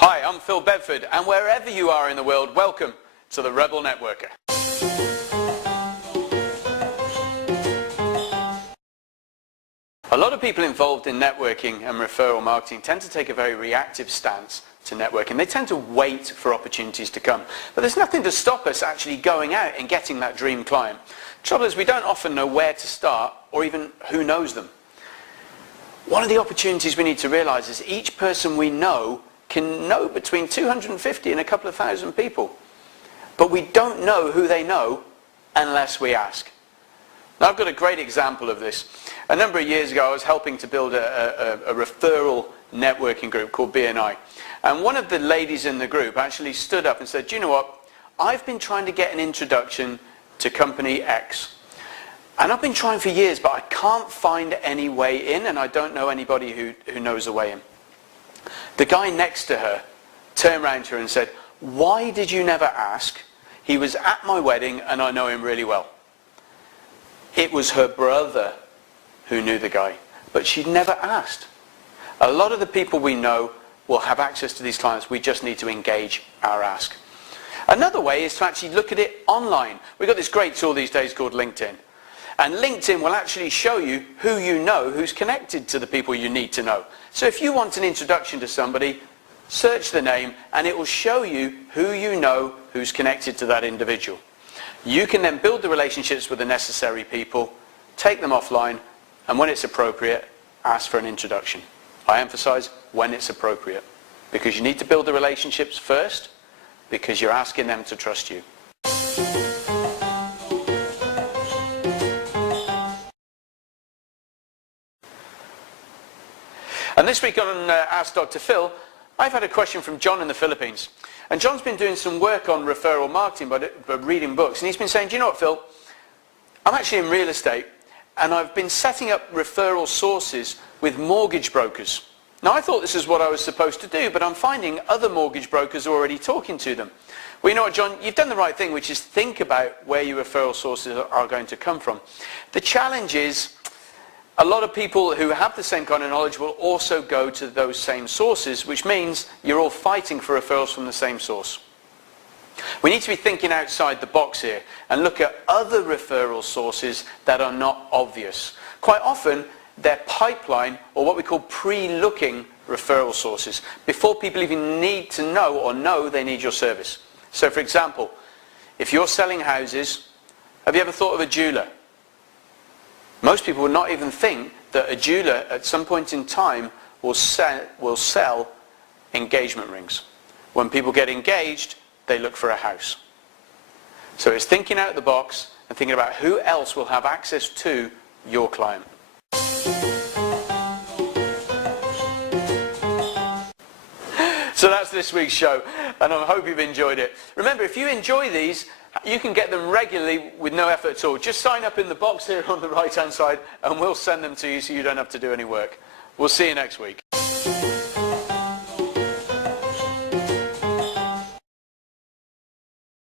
Hi, I'm Phil Bedford, and wherever you are in the world, welcome to the Rebel Networker. A lot of people involved in networking and referral marketing tend to take a very reactive stance to networking. They tend to wait for opportunities to come. But there's nothing to stop us actually going out and getting that dream client. The trouble is we don't often know where to start or even who knows them. One of the opportunities we need to realize is each person we know can know between 250 and a couple of thousand people. But we don't know who they know unless we ask. Now, I've got a great example of this. A number of years ago I was helping to build a referral networking group called BNI. And one of the ladies in the group actually stood up and said, "Do you know what? I've been trying to get an introduction to company X. And I've been trying for years, but I can't find any way in, and I don't know anybody who knows the way in." The guy next to her turned around to her and said, "Why did you never ask? He was at my wedding and I know him really well." It was her brother who knew the guy, but she'd never asked. A lot of the people we know will have access to these clients. We just need to engage our ask. Another way is to actually look at it online. We've got this great tool these days called LinkedIn. And LinkedIn will actually show you who you know who's connected to the people you need to know. So if you want an introduction to somebody, search the name and it will show you who you know who's connected to that individual. You can then build the relationships with the necessary people, take them offline, and when it's appropriate, ask for an introduction. I emphasize when it's appropriate, because you need to build the relationships first, because you're asking them to trust you. And this week on Ask Dr. Phil, I've had a question from John in the Philippines. And John's been doing some work on referral marketing by reading books. And he's been saying, "Do you know what, Phil? I'm actually in real estate and I've been setting up referral sources with mortgage brokers. Now, I thought this is what I was supposed to do, but I'm finding other mortgage brokers are already talking to them." Well, you know what, John? You've done the right thing, which is think about where your referral sources are going to come from. The challenge is a lot of people who have the same kind of knowledge will also go to those same sources, which means you're all fighting for referrals from the same source. We need to be thinking outside the box here and look at other referral sources that are not obvious. Quite often, they're pipeline or what we call pre-looking referral sources, before people even need to know or know they need your service. So for example, if you're selling houses, have you ever thought of a jeweler? Most people would not even think that a jeweler at some point in time will sell engagement rings. When people get engaged, they look for a house. So it's thinking out of the box and thinking about who else will have access to your client. So that's this week's show, and I hope you've enjoyed it. Remember, if you enjoy these, you can get them regularly with no effort at all. Just sign up in the box here on the right-hand side and we'll send them to you so you don't have to do any work. We'll see you next week.